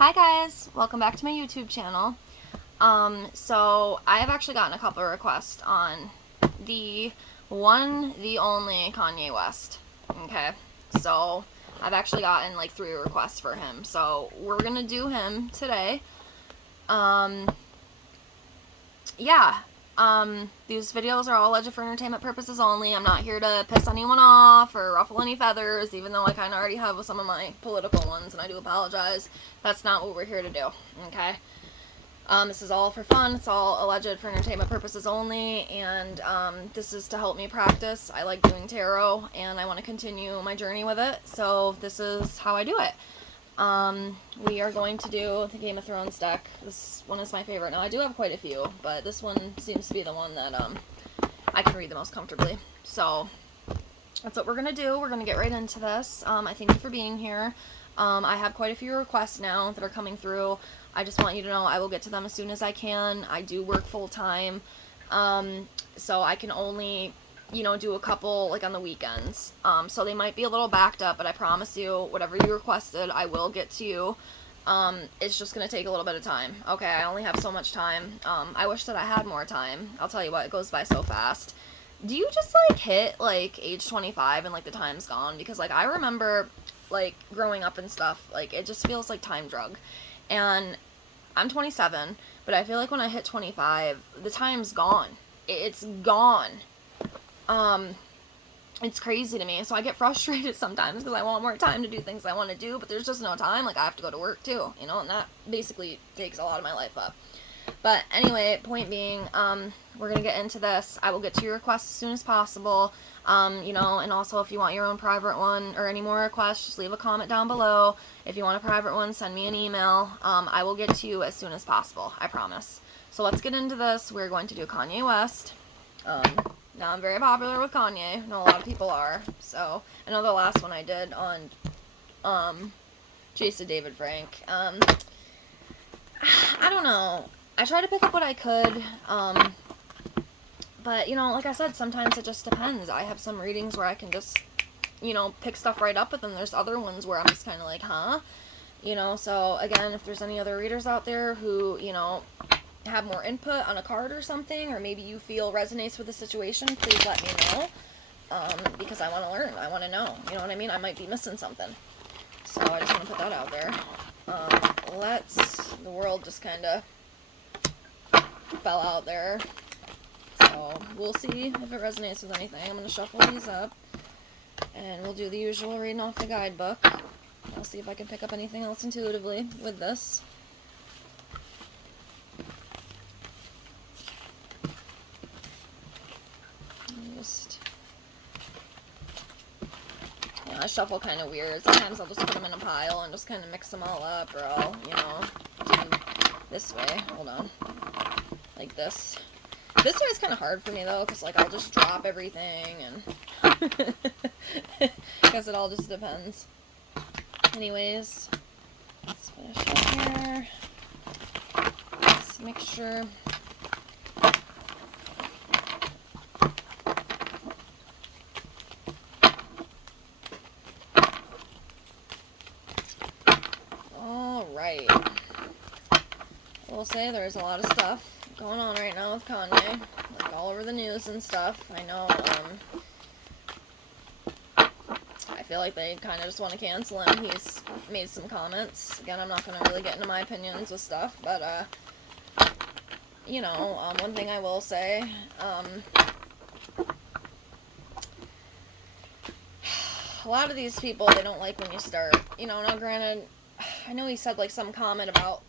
Hi guys, welcome back to my YouTube channel. So I have actually gotten a couple of requests on the only Kanye West. Okay, so I've actually gotten like 3 requests for him. So we're gonna do him today. Yeah. These videos are all alleged for entertainment purposes only. I'm not here to piss anyone off or ruffle any feathers, even though I kind of already have with some of my political ones, and I do apologize. That's not what we're here to do, okay? This is all for fun. It's all alleged for entertainment purposes only, and this is to help me practice. I like doing tarot, and I want to continue my journey with it, so this is how I do it. We are going to do the Game of Thrones deck. This one is my favorite. Now, I do have quite a few, but this one seems to be the one that I can read the most comfortably. So, that's what we're going to do. We're going to get right into this. I thank you for being here. I have quite a few requests now that are coming through. I just want you to know I will get to them as soon as I can. I do work full-time, so I can only do a couple like on the weekends. So they might be a little backed up, but I promise you, whatever you requested, I will get to you. It's just gonna take a little bit of time. Okay, I only have so much time. I wish that I had more time. I'll tell you what, it goes by so fast. Do you just like hit like age 25 and like the time's gone? Because like I remember like growing up and stuff, like it just feels like time drug. And I'm 27, but I feel like when I hit 25, the time's gone. It's gone. It's crazy to me. So I get frustrated sometimes because I want more time to do things I want to do, but there's just no time. Like I have to go to work too, and that basically takes a lot of my life up. But anyway, point being, we're gonna get into this. I will get to your requests as soon as possible. And also if you want your own private one or any more requests, just leave a comment down below. If you want a private one, send me an email. I will get to you as soon as possible. I promise. So let's get into this. We're going to do Kanye West. Now, I'm very popular with Kanye. I know a lot of people are. So, I know the last one I did on Jason David Frank. I don't know. I try to pick up what I could. But, like I said, sometimes it just depends. I have some readings where I can just, pick stuff right up, but then there's other ones where I'm just kind of like, huh? So, again, if there's any other readers out there who, have more input on a card or something, or maybe you feel resonates with the situation, please let me know, because I want to learn. I want to know, you know what I mean? I might be missing something, so I just want to put that out there. The world just kind of fell out there, so we'll see if it resonates with anything. I'm going to shuffle these up, and we'll do the usual reading off the guidebook. I'll see if I can pick up anything else intuitively with this. I shuffle kind of weird. Sometimes I'll just put them in a pile and just kind of mix them all up, or I'll, do this way. Hold on. Like this. This way is kind of hard for me, though, because, like, I'll just drop everything, and I guess it all just depends. Anyways, let's finish up here. This mixture. Alright. I will say there's a lot of stuff going on right now with Kanye. Like, all over the news and stuff. I know, I feel like they kind of just want to cancel him. He's made some comments. Again, I'm not going to really get into my opinions with stuff, but, one thing I will say, a lot of these people, they don't like when you start. Now granted, I know he said, like, some comment about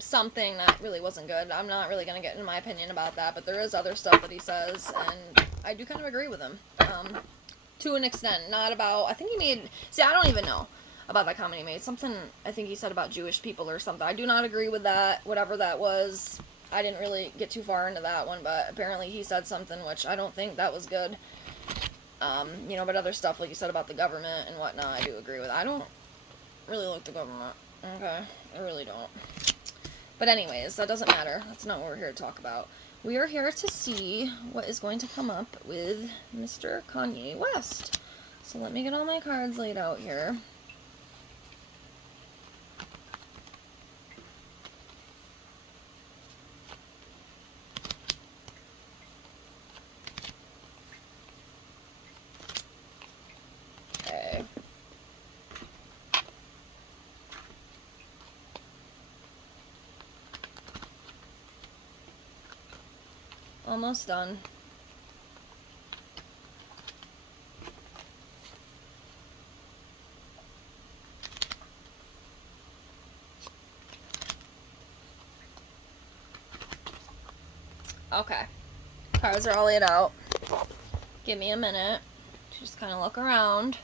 something that really wasn't good. I'm not really going to get into my opinion about that, but there is other stuff that he says, and I do kind of agree with him. To an extent. Not about, I think he made, see, I don't even know about that comment he made. Something, I think he said about Jewish people or something. I do not agree with that, whatever that was. I didn't really get too far into that one, but apparently he said something, which I don't think that was good. But other stuff, like you said about the government and whatnot, I do agree with. I don't really like the government. Okay, I really don't. But anyways, that doesn't matter. That's not what we're here to talk about. We are here to see what is going to come up with Mr. Kanye West. So let me get all my cards laid out here. Almost done. Okay. Cards are all laid out. Give me a minute to just kind of look around.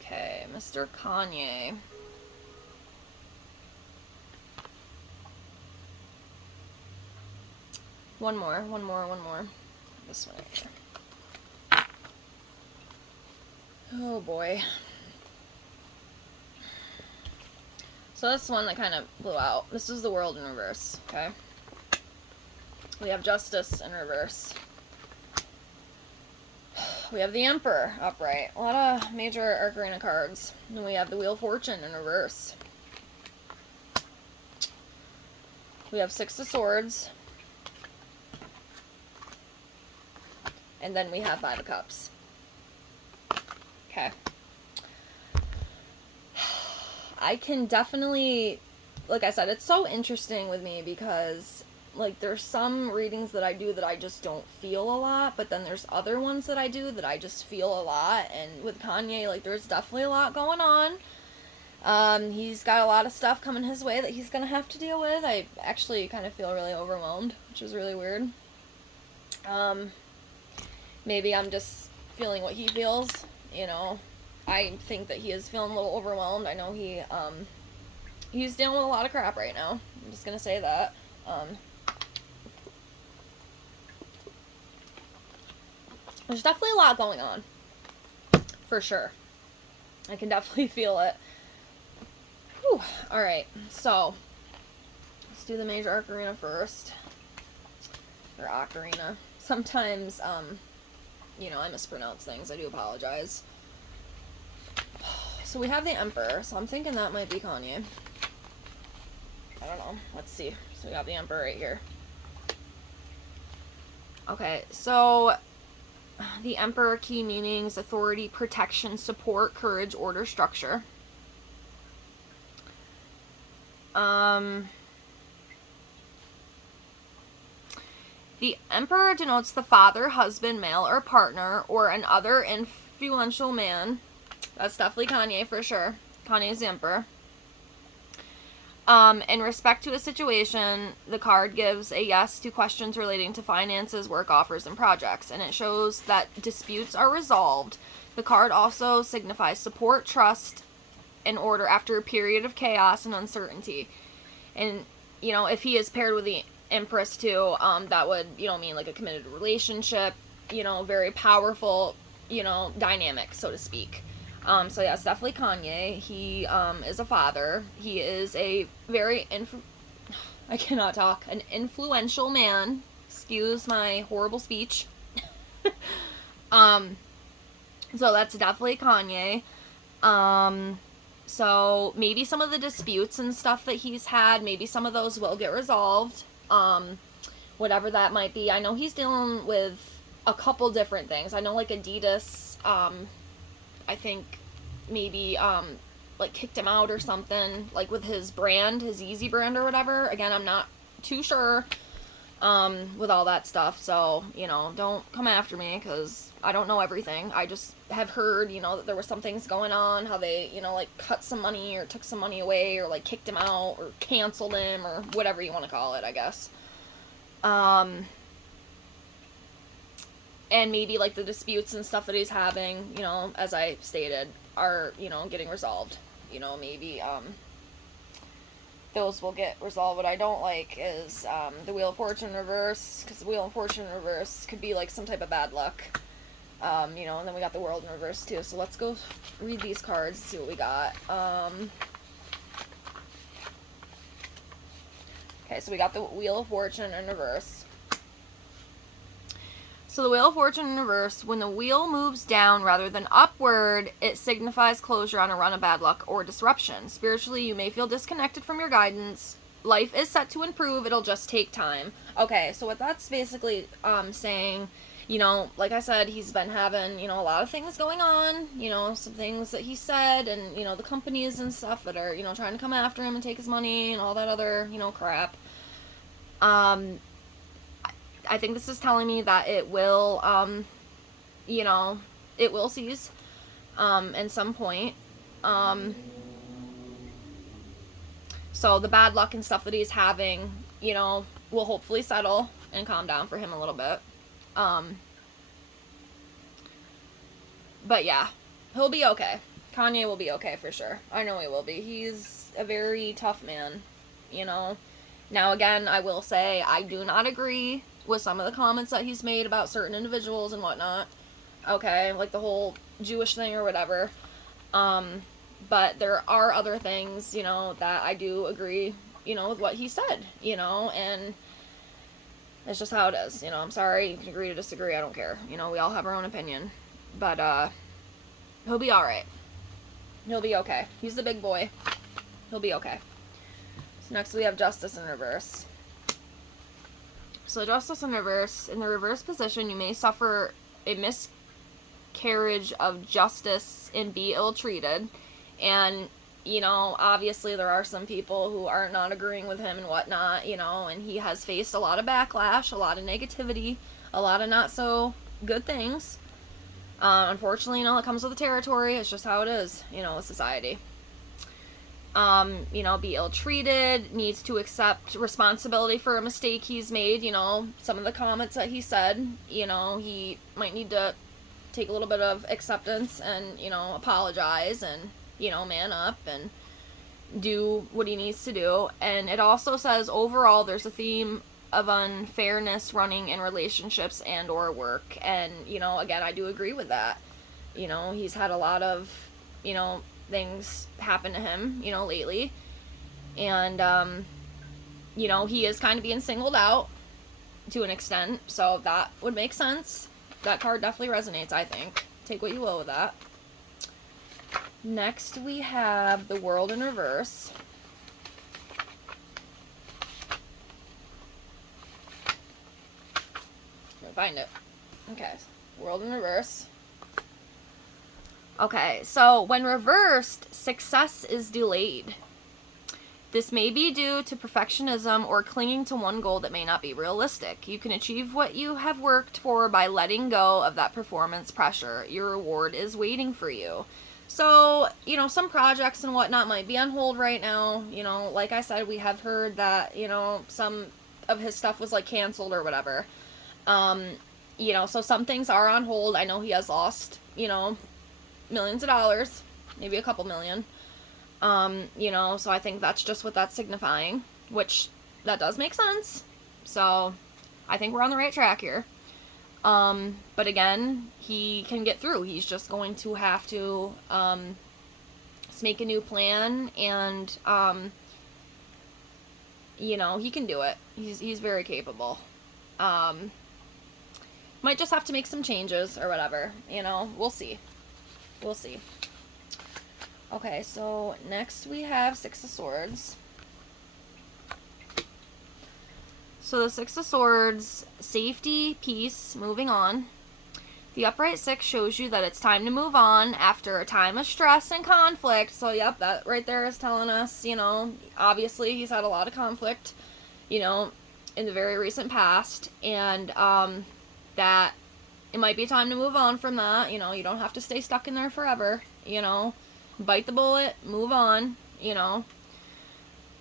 Okay, Mr. Kanye. One more. This one right here. Oh boy. So this one that kind of blew out. This is the World in reverse, okay? We have Justice in reverse. We have the Emperor upright. A lot of major Arcana cards. And we have the Wheel of Fortune in reverse. We have Six of Swords. And then we have Five of Cups. Okay. I can definitely, like I said, it's so interesting with me because, like, there's some readings that I do that I just don't feel a lot, but then there's other ones that I do that I just feel a lot, and with Kanye, like, there's definitely a lot going on. He's got a lot of stuff coming his way that he's gonna have to deal with. I actually kind of feel really overwhelmed, which is really weird. Maybe I'm just feeling what he feels, you know. I think that he is feeling a little overwhelmed. I know he's dealing with a lot of crap right now. I'm just gonna say that. There's definitely a lot going on. For sure. I can definitely feel it. Whew. Alright, so let's do the major Arcana first. Or Ocarina. Sometimes, you know, I mispronounce things. I do apologize. So we have the Emperor, so I'm thinking that might be Kanye. I don't know. Let's see. So we got the Emperor right here. Okay, so the Emperor, key meanings: authority, protection, support, courage, order, structure. The Emperor denotes the father, husband, male, or partner, or an other influential man. That's definitely Kanye for sure. Kanye's the Emperor. In respect to a situation, the card gives a yes to questions relating to finances, work offers, and projects, and it shows that disputes are resolved. The card also signifies support, trust, and order after a period of chaos and uncertainty. And, you know, if he is paired with the Empress too, that would, you know, mean like a committed relationship, you know, very powerful, you know, dynamic, so to speak. So yeah, it's definitely Kanye. He is a father. He is a very I cannot talk. An influential man. Excuse my horrible speech. So that's definitely Kanye. So maybe some of the disputes and stuff that he's had, maybe some of those will get resolved. Whatever that might be. I know he's dealing with a couple different things. I know, like, Adidas, I think maybe, like, kicked him out or something, like, with his brand, his Yeezy brand or whatever. Again, I'm not too sure, with all that stuff, so, you know, don't come after me, because I don't know everything. I just have heard, you know, that there were some things going on, how they, you know, like, cut some money, or took some money away, or, like, kicked him out, or canceled him, or whatever you want to call it, I guess. And maybe, like, the disputes and stuff that he's having, you know, as I stated, are, you know, getting resolved. You know, maybe, those will get resolved. What I don't like is, the Wheel of Fortune reverse, because the Wheel of Fortune reverse could be, like, some type of bad luck. You know, and then we got the World in reverse, too. So let's go read these cards and see what we got. Okay, so we got the Wheel of Fortune in reverse. So the Wheel of Fortune in reverse, when the wheel moves down rather than upward, it signifies closure on a run of bad luck or disruption. Spiritually, you may feel disconnected from your guidance. Life is set to improve. It'll just take time. Okay, so what that's basically saying You know, like I said, he's been having, you know, a lot of things going on, you know, some things that he said, and, you know, the companies and stuff that are, you know, trying to come after him and take his money and all that other, you know, crap. I think this is telling me that it will, you know, it will cease, at some point. So the bad luck and stuff that he's having, you know, will hopefully settle and calm down for him a little bit. But yeah, he'll be okay. Kanye will be okay for sure. I know he will be. He's a very tough man, you know. Now, again, I will say I do not agree with some of the comments that he's made about certain individuals and whatnot. Okay, like the whole Jewish thing or whatever. But there are other things, you know, that I do agree, you know, with what he said, you know, and it's just how it is, you know. I'm sorry, you can agree to disagree, I don't care. You know, we all have our own opinion. But, he'll be alright. He'll be okay. He's the big boy. He'll be okay. So next we have Justice in reverse. So Justice in reverse, in the reverse position, you may suffer a miscarriage of justice and be ill-treated. And, you know, obviously there are some people who are not agreeing with him and whatnot, you know, and he has faced a lot of backlash, a lot of negativity, a lot of not so good things. Unfortunately, you know, it comes with the territory. It's just how it is, you know, with society. You know, be ill-treated, needs to accept responsibility for a mistake he's made, you know, some of the comments that he said, you know, he might need to take a little bit of acceptance and, you know, apologize and, you know, man up and do what he needs to do. And it also says, overall, there's a theme of unfairness running in relationships and or work. And, you know, again, I do agree with that. You know, he's had a lot of, you know, things happen to him, you know, lately. And, you know, he is kind of being singled out to an extent. So that would make sense. That card definitely resonates, I think. Take what you will with that. Next, we have the World in reverse. Find it. Okay, World in reverse. Okay, so when reversed, success is delayed. This may be due to perfectionism or clinging to one goal that may not be realistic. You can achieve what you have worked for by letting go of that performance pressure. Your reward is waiting for you. So, you know, some projects and whatnot might be on hold right now. You know, like I said, we have heard that, you know, some of his stuff was like canceled or whatever. You know, so some things are on hold. I know he has lost, you know, millions of dollars, maybe a couple million. You know, so I think that's just what that's signifying, which that does make sense. So I think we're on the right track here. But again, he can get through. He's just going to have to, make a new plan and, you know, he can do it. He's very capable. Might just have to make some changes or whatever, you know, we'll see. We'll see. Okay, so next we have Six of Swords. So the Six of Swords, safety, peace, moving on. The upright six shows you that it's time to move on after a time of stress and conflict. So yep, that right there is telling us, you know, obviously he's had a lot of conflict, you know, in the very recent past. And that it might be time to move on from that. You know, you don't have to stay stuck in there forever, you know. Bite the bullet, move on, you know.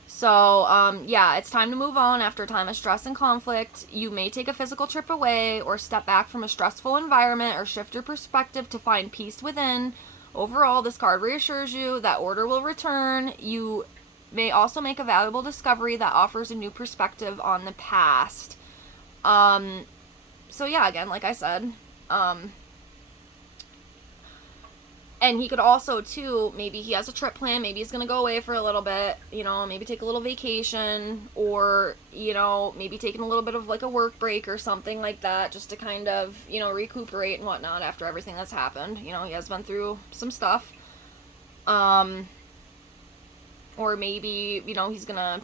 So, yeah, it's time to move on after a time of stress and conflict. You may take a physical trip away or step back from a stressful environment or shift your perspective to find peace within. Overall, this card reassures you that order will return. You may also make a valuable discovery that offers a new perspective on the past. So yeah, again, like I said, and he could also, too, maybe he has a trip plan, maybe he's going to go away for a little bit, you know, maybe take a little vacation, or, you know, maybe taking a little bit of, like, a work break or something like that, just to kind of, you know, recuperate and whatnot after everything that's happened. You know, he has been through some stuff. Or maybe, you know, he's going to,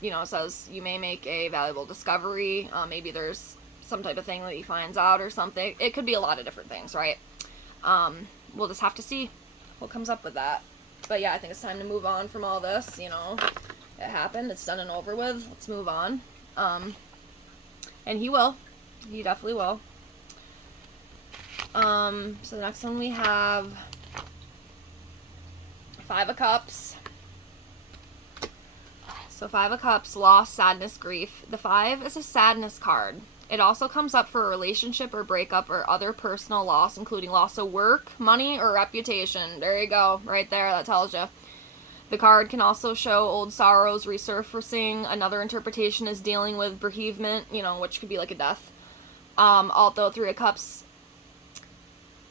you know, it says you may make a valuable discovery. Maybe there's some type of thing that he finds out or something. It could be a lot of different things, right? We'll just have to see what comes up with that. But yeah, I think it's time to move on from all this, you know. It happened, it's done and over with. Let's move on. And he will. He definitely will. So the next one we have Five of Cups. So Five of Cups, loss, sadness, grief. The 5 is a sadness card. It also comes up for a relationship or breakup or other personal loss, including loss of work, money, or reputation. There you go. Right there. That tells you. The card can also show old sorrows resurfacing. Another interpretation is dealing with bereavement, you know, which could be like a death. Although 3 of Cups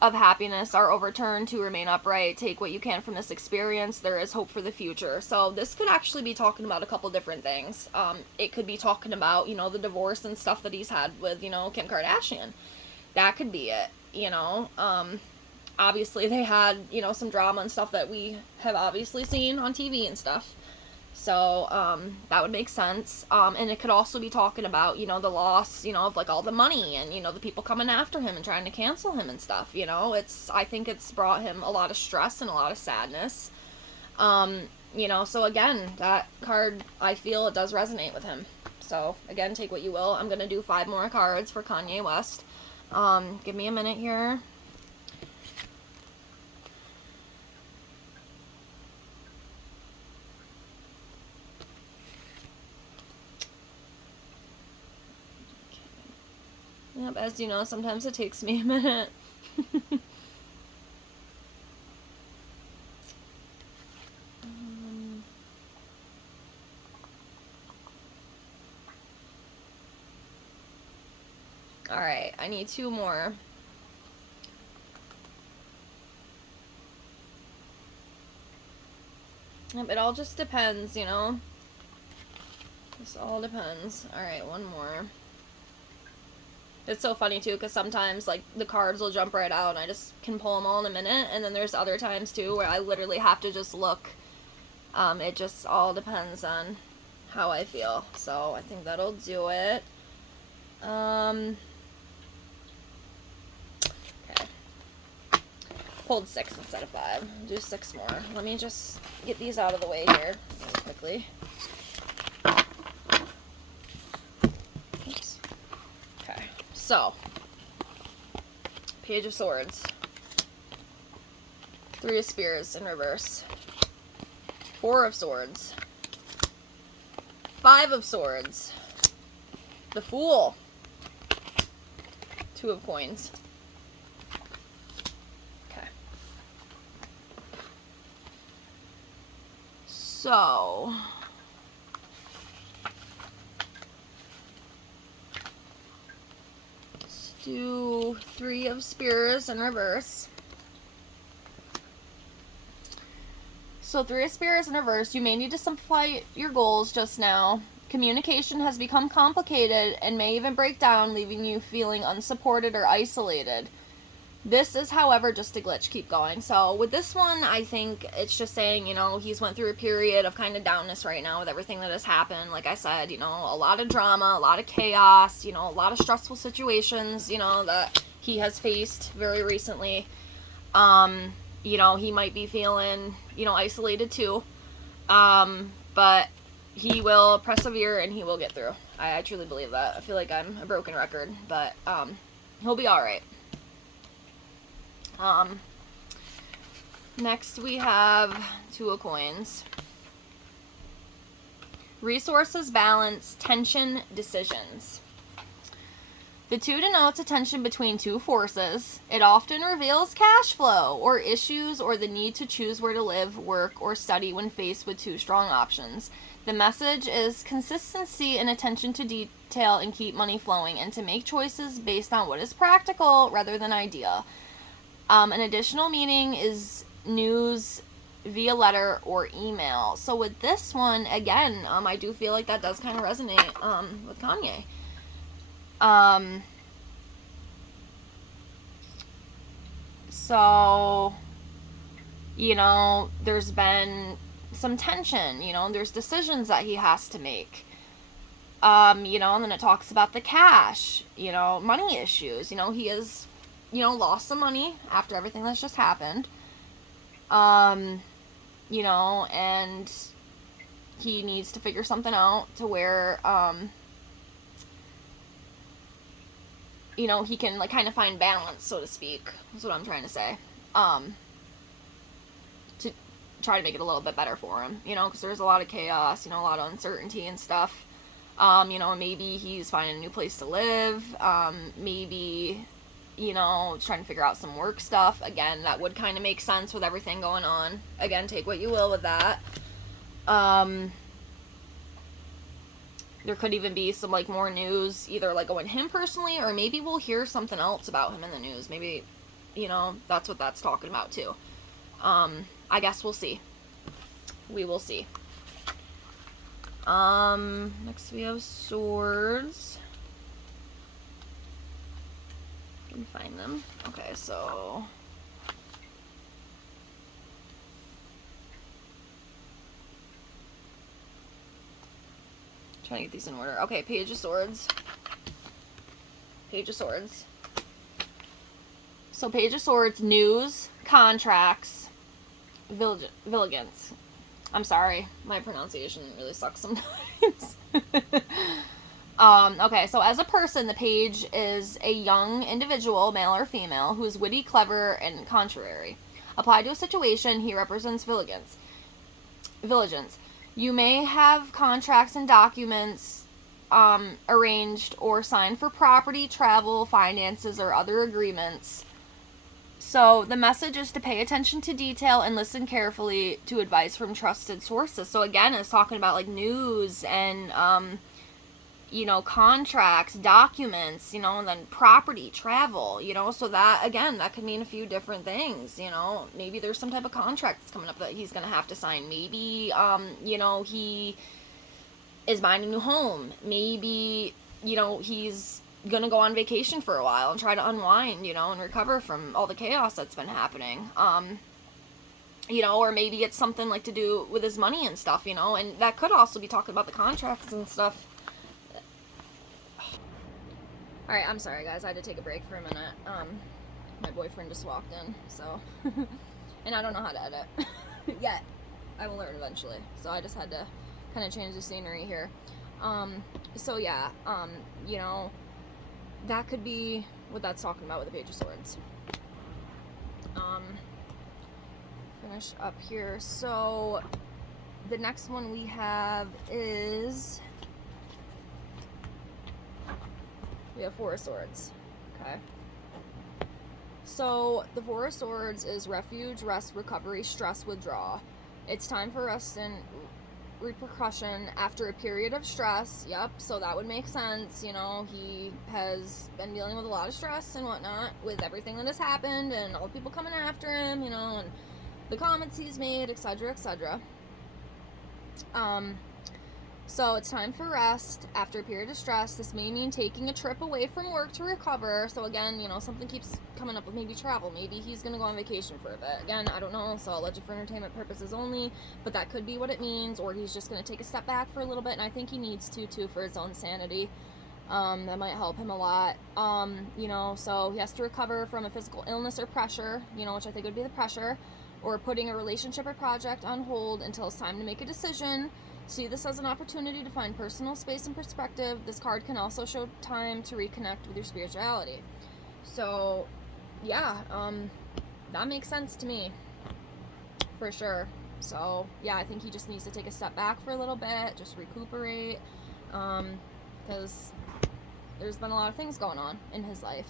of happiness are overturned, to remain upright. Take what you can from this experience. There is hope for the future. So this could actually be talking about a couple different things. It could be talking about, you know, the divorce and stuff that he's had with, you know, Kim Kardashian. That could be it, you know. Obviously they had, you know, some drama and stuff that we have obviously seen on TV and stuff. So, that would make sense. And it could also be talking about, you know, the loss, you know, of, like, all the money and, you know, the people coming after him and trying to cancel him and stuff, you know. I think it's brought him a lot of stress and a lot of sadness. You know, so again, that card, I feel it does resonate with him. So, again, take what you will. I'm going to do 5 more cards for Kanye West. Give me a minute here. Yep, as you know, sometimes it takes me a minute. Alright, I need 2 more. Yep, it all just depends, you know? This all depends. Alright, 1 more. It's so funny, too, because sometimes, like, the cards will jump right out and I just can pull them all in a minute, and then there's other times, too, where I literally have to just look. It just all depends on how I feel. So, I think that'll do it. Okay. Pulled 6 instead of 5. Do 6 more. Let me just get these out of the way here really quickly. Oops. Okay. So, Page of Swords. 3 of Spears in reverse. 4 of Swords. 5 of Swords. The Fool. 2 of Coins. Okay. So, let's do 3 of Spears in reverse. So 3 of Spears in reverse, you may need to simplify your goals just now. Communication has become complicated and may even break down, leaving you feeling unsupported or isolated. This is, however, just a glitch. Keep going. So with this one, I think it's just saying, you know, he's went through a period of kind of downness right now with everything that has happened. Like I said, you know, a lot of drama, a lot of chaos, you know, a lot of stressful situations, you know, that he has faced very recently. You know, he might be feeling, you know, isolated too. But he will persevere and he will get through. I truly believe that. I feel like I'm a broken record, but he'll be alright. Next we have 2 of Coins. Resources, balance, tension, decisions. The 2 denotes a tension between 2 forces. It often reveals cash flow or issues or the need to choose where to live, work, or study when faced with 2 strong options. The message is consistency and attention to detail and keep money flowing, and to make choices based on what is practical rather than idea. An additional meaning is news via letter or email. So with this one, again, I do feel like that does kind of resonate with Kanye. So, you know, there's been some tension, you know, there's decisions that he has to make. You know, and then it talks about the cash, you know, money issues. You know, he has, you know, lost some money after everything that's just happened. You know, and he needs to figure something out to where, you know, he can, like, kind of find balance, so to speak. That's what I'm trying to say. To try to make it a little bit better for him, you know, because there's a lot of chaos, you know, a lot of uncertainty and stuff. You know, maybe he's finding a new place to live. Maybe, you know, trying to figure out some work stuff. Again, that would kind of make sense with everything going on. Again, take what you will with that. There could even be some, like, more news, either, like, going him personally, or maybe we'll hear something else about him in the news. Maybe, you know, that's what that's talking about, too. I guess we'll see. We will see. Next we have swords. I can find them. Okay, so... trying to get these in order. Okay, Page of Swords. Page of Swords. So Page of Swords, news, contracts, vigilance. I'm sorry, my pronunciation really sucks sometimes. Okay, so as a person, the page is a young individual, male or female, who is witty, clever, and contrary. Applied to a situation, he represents vigilance. You may have contracts and documents arranged or signed for property, travel, finances, or other agreements. So the message is to pay attention to detail and listen carefully to advice from trusted sources. So again, it's talking about, like, news and, you know, contracts, documents, you know, and then property, travel, you know. So that, again, that could mean a few different things, you know. Maybe there's some type of contract that's coming up that he's going to have to sign. Maybe, you know, he is buying a new home. Maybe, you know, he's gonna go on vacation for a while and try to unwind, you know, and recover from all the chaos that's been happening. You know, or maybe it's something, like, to do with his money and stuff, you know, and that could also be talking about the contracts and stuff. Alright, I'm sorry, guys, I had to take a break for a minute. My boyfriend just walked in, so, and I don't know how to edit yet. I will learn eventually, so I just had to kind of change the scenery here. So yeah, you know, that could be what that's talking about with the Page of Swords. Finish up here. So the next one we have is, we have Four of Swords. Okay. So the Four of Swords is refuge, rest, recovery, stress, withdrawal. It's time for rest and repercussion after a period of stress. Yep, so that would make sense. You know, he has been dealing with a lot of stress and whatnot with everything that has happened and all the people coming after him, you know, and the comments he's made, etc., etc. So it's time for rest after a period of stress. This may mean taking a trip away from work to recover. So again, you know, something keeps coming up with maybe travel. Maybe he's going to go on vacation for a bit. Again, I don't know. So alleged for entertainment purposes only. But that could be what it means. Or he's just going to take a step back for a little bit. And I think he needs to, too, for his own sanity. That might help him a lot. You know, so he has to recover from a physical illness or pressure, you know, which I think would be the pressure. Or putting a relationship or project on hold until it's time to make a decision. See this as an opportunity to find personal space and perspective. This card can also show time to reconnect with your spirituality. So, yeah, that makes sense to me, for sure. So, yeah, I think he just needs to take a step back for a little bit, just recuperate, because there's been a lot of things going on in his life.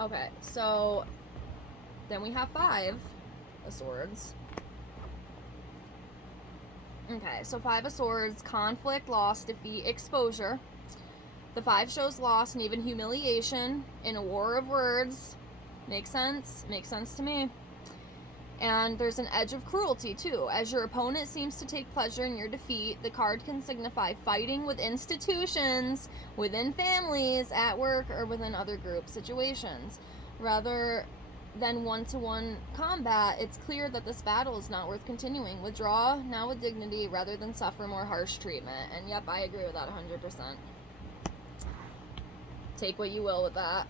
Okay, so then we have Five of Swords. Okay, so Five of Swords, conflict, loss, defeat, exposure. The Five shows loss and even humiliation in a war of words. Makes sense? Makes sense to me. And there's an edge of cruelty, too. As your opponent seems to take pleasure in your defeat, the card can signify fighting with institutions, within families, at work, or within other group situations. Rather than one-to-one combat, it's clear that this battle is not worth continuing. Withdraw now with dignity rather than suffer more harsh treatment. And yep, I agree with that 100%. Take what you will with that.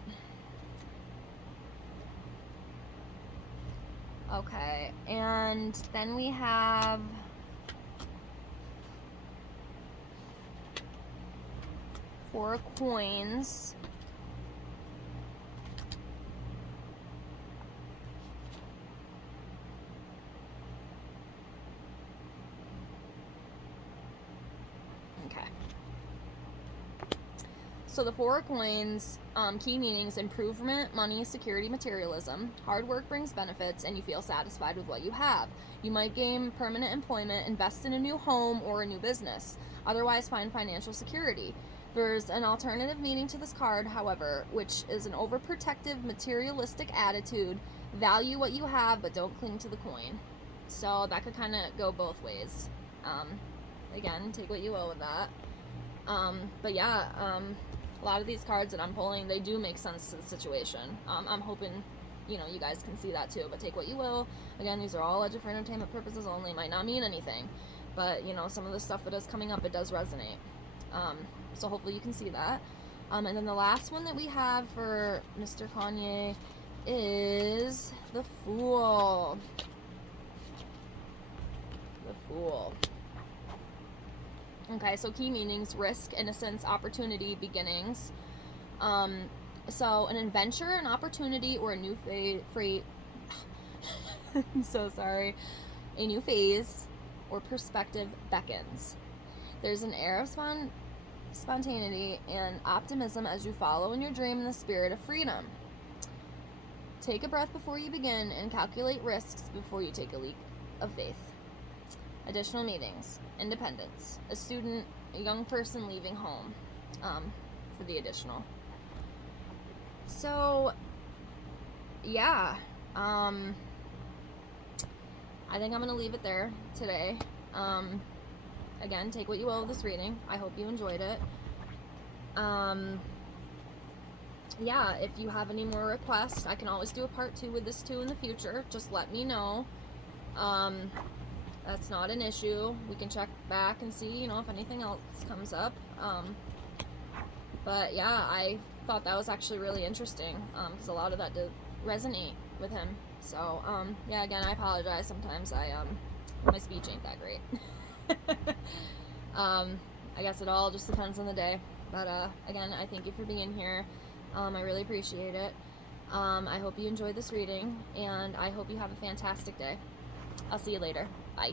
Okay, and then we have Four of Coins. Okay. So the Four of Coins, key meanings: improvement, money, security, materialism. Hard work brings benefits and you feel satisfied with what you have. You might gain permanent employment, invest in a new home or a new business. Otherwise, find financial security. There's an alternative meaning to this card, however, which is an overprotective, materialistic attitude. Value what you have, but don't cling to the coin. So that could kind of go both ways. Again, take what you will with that. But yeah, a lot of these cards that I'm pulling, they do make sense to the situation. I'm hoping, you know, you guys can see that too, but take what you will. Again, these are all legit for entertainment purposes only. Might not mean anything, but you know, some of the stuff that is coming up, it does resonate. So hopefully you can see that. And then the last one that we have for Mr. Kanye is the Fool. The Fool. Okay, so key meanings: risk, innocence, opportunity, beginnings. So an adventure, an opportunity, or a new phase. I'm so sorry. A new phase or perspective beckons. There's an air of spontaneity and optimism as you follow in your dream in the spirit of freedom. Take a breath before you begin and calculate risks before you take a leap of faith. Additional meanings: independence, a student, a young person leaving home, for the additional. So, yeah, I think I'm going to leave it there today. Again, take what you will of this reading. I hope you enjoyed it. Yeah, if you have any more requests, I can always do a part 2 with this too in the future. Just let me know. That's not an issue. We can check back and see, you know, if anything else comes up. But yeah, I thought that was actually really interesting, because a lot of that did resonate with him. So, yeah, again, I apologize. Sometimes my speech ain't that great. I guess it all just depends on the day. But, again, I thank you for being here. I really appreciate it. I hope you enjoyed this reading, and I hope you have a fantastic day. I'll see you later. Bye.